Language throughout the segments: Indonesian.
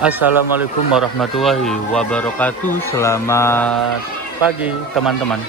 Assalamualaikum warahmatullahi wabarakatuh. Selamat pagi teman-teman.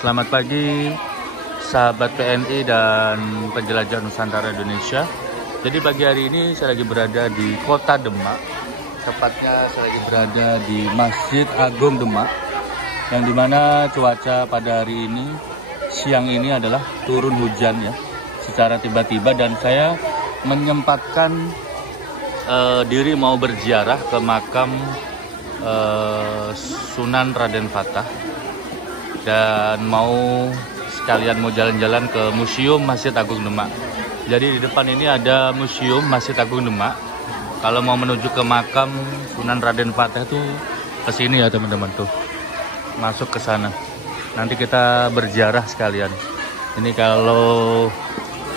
Selamat pagi sahabat PNI dan penjelajah Nusantara Indonesia. Jadi pagi hari ini saya lagi berada di Kota Demak. Tepatnya saya lagi berada di Masjid Agung Demak, yang dimana cuaca pada hari ini siang ini adalah turun hujan ya secara tiba-tiba, dan saya menyempatkan diri mau berziarah ke makam Sunan Raden Fatah, dan mau sekalian mau jalan-jalan ke Museum Masjid Agung Demak. Jadi di depan ini ada Museum Masjid Agung Demak. Kalau mau menuju ke makam Sunan Raden Fatah itu ke sini ya teman-teman, tuh masuk ke sana. Nanti kita berziarah sekalian. Ini kalau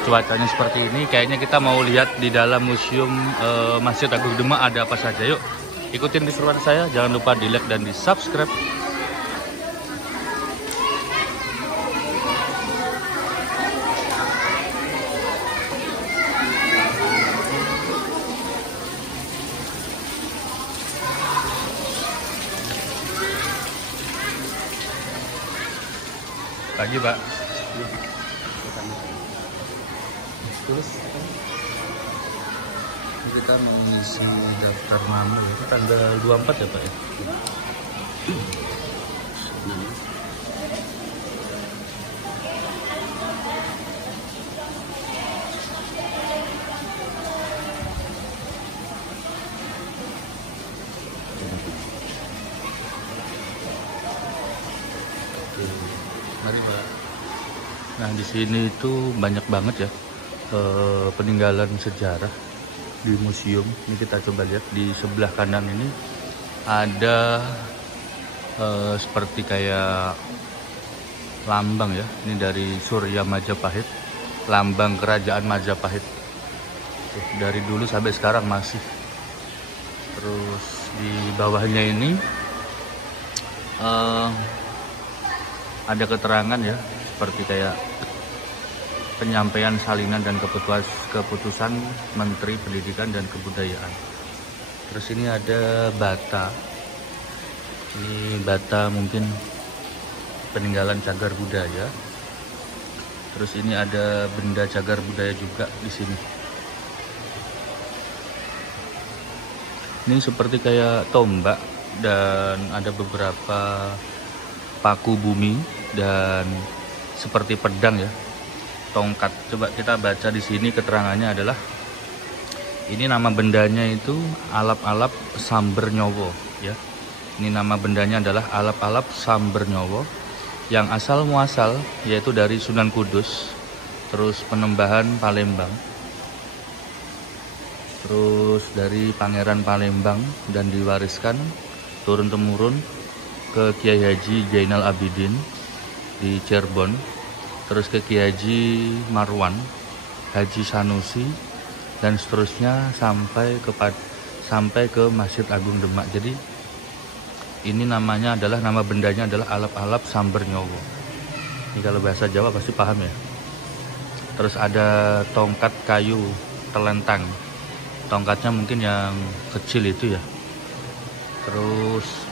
cuacanya seperti ini, kayaknya kita mau lihat di dalam Museum Masjid Agung Demak ada apa saja. Yuk, ikutin keseruan saya. Jangan lupa di like dan di subscribe. Pagi, Pak. Terus kita mengisi daftar nama itu tanggal 24 ya Pak ya? Oke, mari Pak. Nah, di sini itu banyak banget ya peninggalan sejarah di museum. Ini kita coba lihat di sebelah kanan ini ada seperti kayak lambang ya. Ini dari Surya Majapahit, lambang kerajaan Majapahit. Tuh, dari dulu sampai sekarang masih. Terus di bawahnya ini ada keterangan ya, seperti kayak penyampaian salinan dan keputusan Menteri Pendidikan dan Kebudayaan. Terus ini ada bata. Ini bata mungkin peninggalan cagar budaya. Terus ini ada benda cagar budaya juga di sini. Ini seperti kayak tombak, dan ada beberapa paku bumi dan seperti pedang ya. Tongkat. Coba kita baca di sini, keterangannya adalah ini nama bendanya itu alap-alap samber nyowo ya. Ini nama bendanya adalah alap-alap samber nyowo, yang asal muasal yaitu dari Sunan Kudus, terus Penembahan Palembang, terus dari Pangeran Palembang, dan diwariskan turun temurun ke Kiai Haji Zainal Abidin di Cirebon, terus ke Kiai Haji Marwan, Haji Sanusi, dan seterusnya sampai ke Masjid Agung Demak. Jadi ini namanya adalah, nama bendanya adalah alap-alap samber nyowo. Ini kalau bahasa Jawa pasti paham ya. Terus ada tongkat kayu telentang. Tongkatnya mungkin yang kecil itu ya. Terus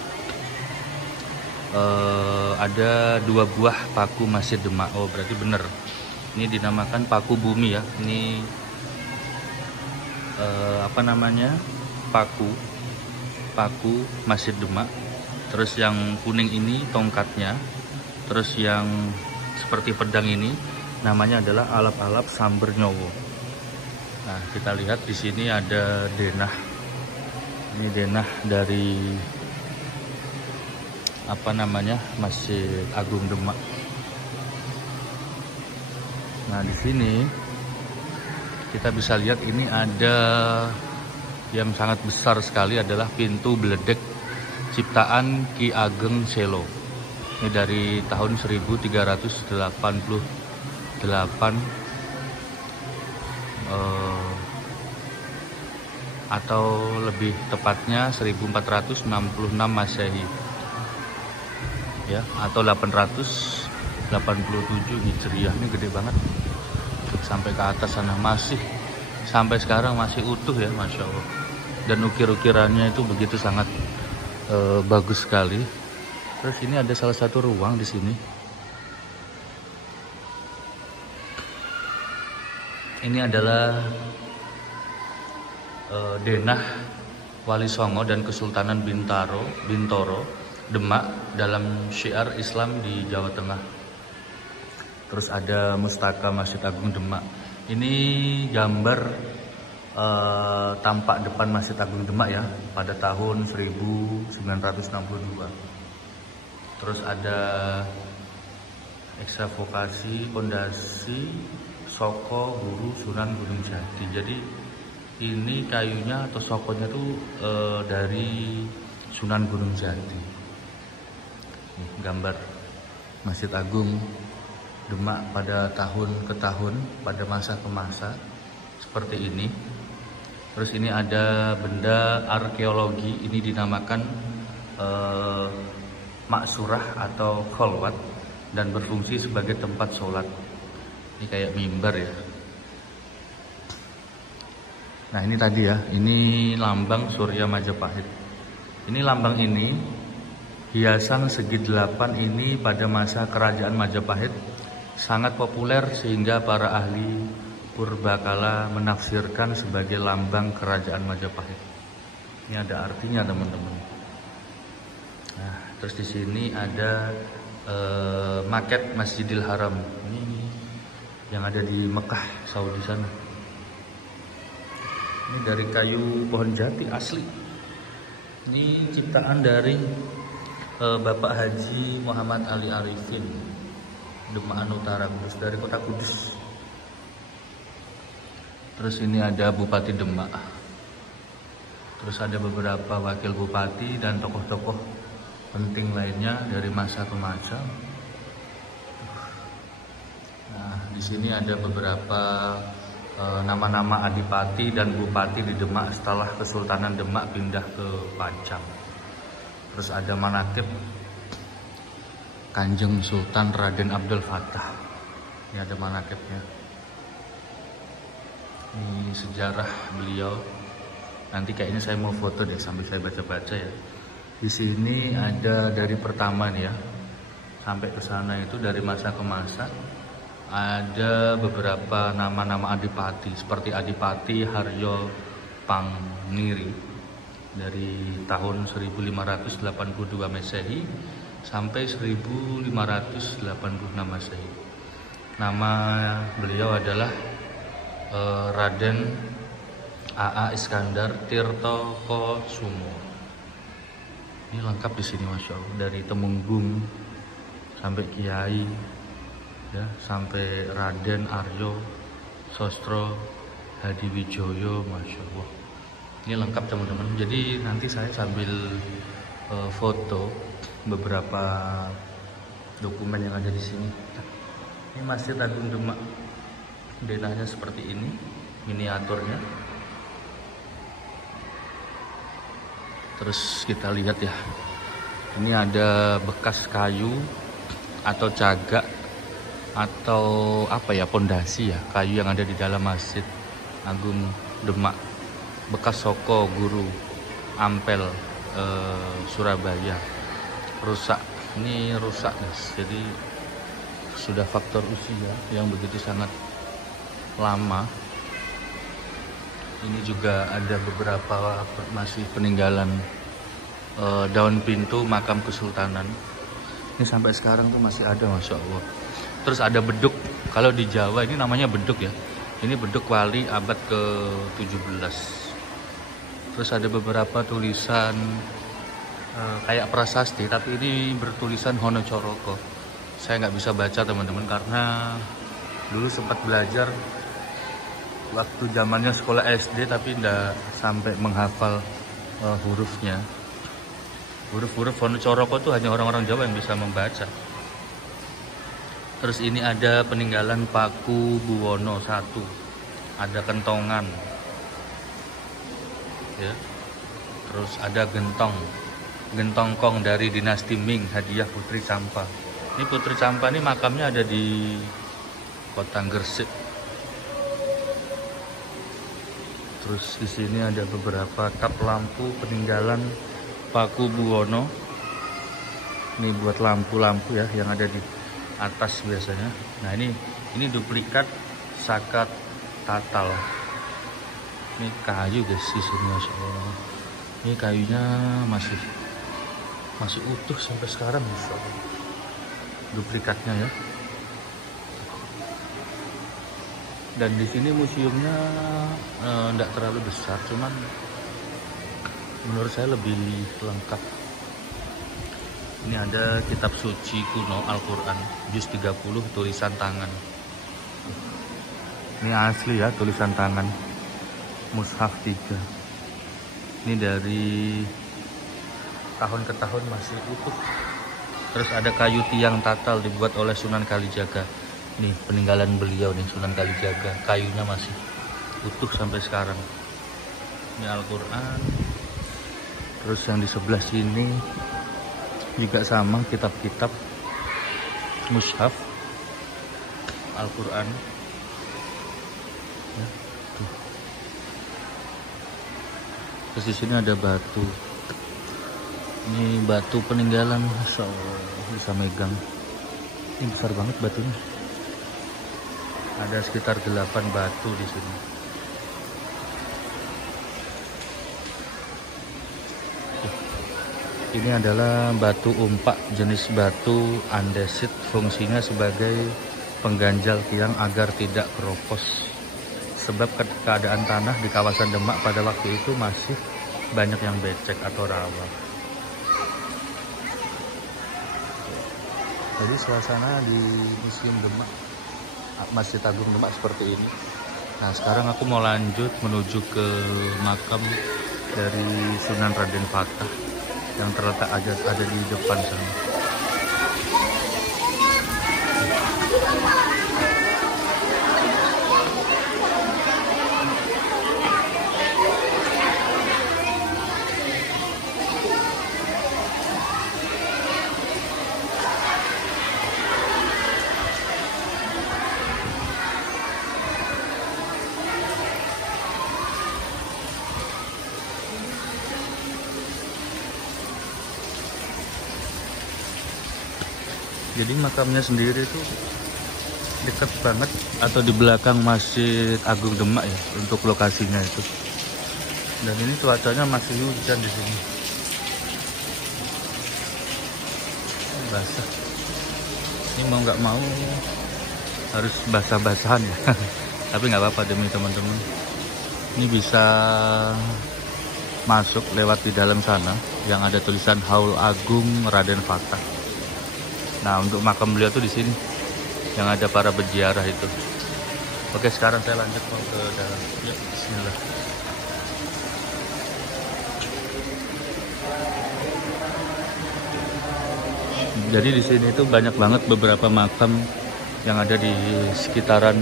ada 2 buah paku Masjid Demak. Oh, berarti bener. Ini dinamakan paku bumi ya. Ini apa namanya? Paku Masjid Demak. Terus yang kuning ini tongkatnya. Terus yang seperti pedang ini namanya adalah alap-alap samber nyowo. Nah, kita lihat di sini ada denah. Ini denah dari apa namanya, Masjid Agung Demak. Nah, di sini kita bisa lihat ini ada yang sangat besar sekali, adalah pintu beledek ciptaan Ki Ageng Selo. Ini dari tahun 1388 atau lebih tepatnya 1466 Masehi ya, atau 887 Hijriah. Ini gede banget sampai ke atas sana, masih sampai sekarang masih utuh ya, Masya Allah. dan ukir-ukirannya itu begitu sangat bagus sekali. Terus ini ada salah satu ruang di sini. Ini adalah Denah Wali Songo dan Kesultanan Bintoro, Demak dalam syiar Islam di Jawa Tengah. Terus ada Mustaka Masjid Agung Demak. Ini gambar tampak depan Masjid Agung Demak ya pada tahun 1962. Terus ada ekstravokasi pondasi Soko Guru Sunan Gunung Jati. Jadi ini kayunya atau sokonya tuh dari Sunan Gunung Jati. Nih, gambar Masjid Agung Demak pada tahun ke tahun, pada masa ke masa seperti ini. Terus ini ada benda arkeologi, ini dinamakan maksurah atau kholwat dan berfungsi sebagai tempat sholat. Ini kayak mimbar ya. Nah ini tadi ya, ini lambang Surya Majapahit. Ini lambang ini, hiasan segi 8 ini pada masa kerajaan Majapahit sangat populer sehingga para ahli purbakala menafsirkan sebagai lambang kerajaan Majapahit. Ini ada artinya teman-teman. Nah terus di sini ada maket Masjidil Haram. Ini yang ada di Mekah, Saudi sana. Ini dari kayu pohon jati asli. Ini ciptaan dari Bapak Haji Muhammad Ali Arifin, Demak Utara Kudus, dari kota Kudus. Terus ini ada Bupati Demak. Terus ada beberapa wakil bupati dan tokoh-tokoh penting lainnya dari masa ke masa. Nah, di sini ada beberapa nama-nama adipati dan bupati di Demak setelah Kesultanan Demak pindah ke Pajang. Terus ada manakib Kanjeng Sultan Raden Abdul Fattah. Ini ada manakibnya. Ini sejarah beliau. Nanti kayaknya saya mau foto deh sambil saya baca-baca ya. Di sini ada dari pertama nih ya, sampai ke sana itu dari masa ke masa. Ada beberapa nama-nama adipati seperti Adipati Haryo Pangiri dari tahun 1582 Masehi sampai 1586 Masehi. Nama beliau adalah Raden A.A. Iskandar Tirtokosumo. Ini lengkap di sini Masya Allah, dari Temenggung sampai Kiai ya, sampai Raden Aryo Sostro Hadiwijoyo, Masya Allah. Ini lengkap teman-teman. Jadi nanti saya sambil foto beberapa dokumen yang ada di sini. Ini Masjid Agung Demak, denahnya seperti ini, miniaturnya. Terus kita lihat ya, ini ada bekas kayu atau cagak atau apa ya, pondasi ya, kayu yang ada di dalam Masjid Agung Demak, bekas Soko Guru Ampel Surabaya. Rusak, ini rusak guys, jadi sudah faktor usia yang begitu sangat lama. Ini juga ada beberapa masih peninggalan daun pintu makam kesultanan. Ini sampai sekarang tuh masih ada, Masya Allah. Terus ada beduk. Kalau di Jawa ini namanya beduk ya. Ini beduk wali abad ke-17. Terus ada beberapa tulisan kayak prasasti, tapi ini bertulisan Honocoroko. Saya nggak bisa baca teman-teman karena dulu sempat belajar waktu zamannya sekolah SD, tapi nggak sampai menghafal hurufnya. Huruf-huruf Honocoroko itu hanya orang-orang Jawa yang bisa membaca. Terus ini ada peninggalan Paku Buwono I, ada kentongan, ya. Terus ada gentongkong dari dinasti Ming, hadiah Putri Campa. Ini Putri Campa ini makamnya ada di kota Gresik. Terus di sini ada beberapa kap lampu peninggalan Paku Buwono. Ini buat lampu-lampu ya yang ada di atas biasanya. Nah ini duplikat Saka Tatal. Ini kayu guys di sini, Masya Allah. Ini kayunya masih utuh sampai sekarang, Masya Allah. Duplikatnya ya. Dan di sini museumnya enggak terlalu besar, cuman menurut saya lebih lengkap. Ini ada kitab suci kuno Al-Quran, juz 30 tulisan tangan. Ini asli ya, tulisan tangan. Mushaf 3. Ini dari tahun ke tahun masih utuh. Terus ada kayu tiang tatal dibuat oleh Sunan Kalijaga. Nih peninggalan beliau nih, Sunan Kalijaga. Kayunya masih utuh sampai sekarang. Ini Al-Quran. Terus yang di sebelah sini juga sama, kitab-kitab mushaf Al-Quran ya, tuh. Terus di sini ada batu. Ini batu peninggalan, Masya Allah, bisa megang. Ini besar banget batunya. Ada sekitar 8 batu di sini. Ini adalah batu umpak jenis batu andesit, fungsinya sebagai pengganjal tiang agar tidak keropos. Sebab keadaan tanah di kawasan Demak pada waktu itu masih banyak yang becek atau rawa. Jadi suasana di Museum Demak, Masjid Agung Demak seperti ini. Nah sekarang aku mau lanjut menuju ke makam dari Sunan Raden Fatah yang terletak ada di depan sana. Jadi makamnya sendiri itu dekat banget atau di belakang Masjid Agung Demak ya untuk lokasinya itu. Dan ini cuacanya masih hujan di sini. Basah. Ini mau nggak mau harus basah-basahan ya. Tapi nggak apa-apa demi teman-teman. Ini bisa masuk lewat di dalam sana yang ada tulisan Haul Agung Raden Fatah. Nah, untuk makam beliau tuh di sini yang ada para peziarah itu. Oke, sekarang saya lanjut mau ke dalam. Ya, bismillah. Jadi di sini itu banyak banget beberapa makam yang ada di sekitaran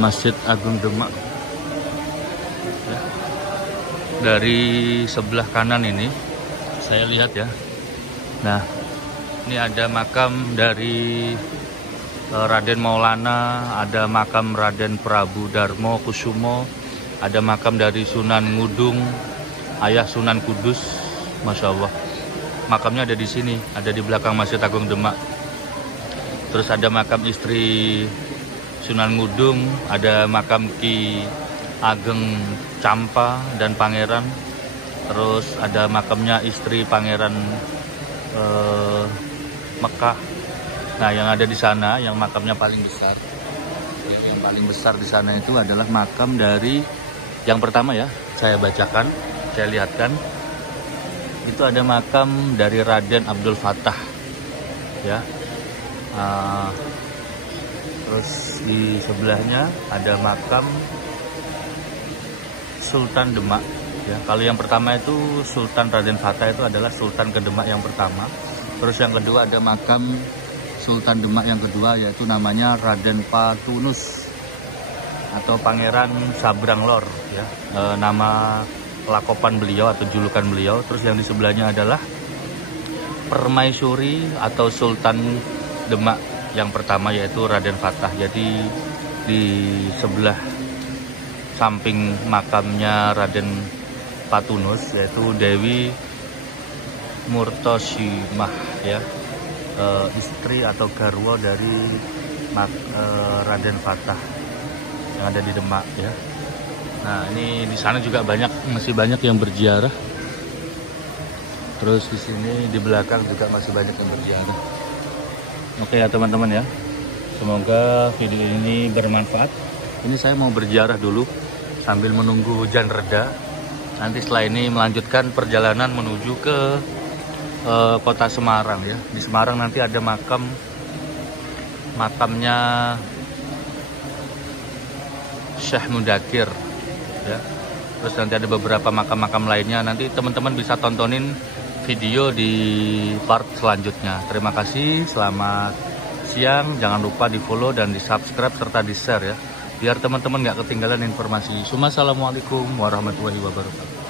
Masjid Agung Demak. Ya. Dari sebelah kanan ini saya lihat ya. Nah, ini ada makam dari Raden Maulana, ada makam Raden Prabu Darmo Kusumo, ada makam dari Sunan Ngudung, ayah Sunan Kudus, Masya Allah. Makamnya ada di sini, ada di belakang Masjid Agung Demak. Terus ada makam istri Sunan Ngudung, ada makam Ki Ageng Campa dan Pangeran. Terus ada makamnya istri Pangeran Mekah. Nah, yang ada di sana, yang makamnya paling besar, yang paling besar di sana itu adalah makam dari yang pertama ya. Saya bacakan, saya lihatkan. Itu ada makam dari Raden Abdul Fatah, ya. Terus di sebelahnya ada makam Sultan Demak. Ya, kalau yang pertama itu Sultan Raden Fatah itu adalah Sultan ke Demak yang pertama. Terus yang kedua ada makam Sultan Demak yang kedua, yaitu namanya Raden Patunus atau Pangeran Sabrang Lor ya. Nama lakopan beliau atau julukan beliau. Terus yang di sebelahnya adalah Permaisuri atau Sultan Demak yang pertama, yaitu Raden Fatah. Jadi di sebelah samping makamnya Raden Patunus, yaitu Dewi Murtosimah ya, istri atau garwa dari Raden Fatah yang ada di Demak ya. Nah, ini di sana juga masih banyak yang berziarah. Terus di sini di belakang juga masih banyak yang berziarah. Oke ya teman-teman ya. Semoga video ini bermanfaat. Ini saya mau berziarah dulu sambil menunggu hujan reda. Nanti setelah ini melanjutkan perjalanan menuju ke kota Semarang ya. Di Semarang nanti ada makamnya Syekh Mudakir ya. Terus nanti ada beberapa makam-makam lainnya. Nanti teman-teman bisa tontonin video di part selanjutnya. Terima kasih, selamat siang. Jangan lupa di follow dan di subscribe serta di share ya, biar teman-teman nggak ketinggalan informasi. Assalamualaikum warahmatullahi wabarakatuh.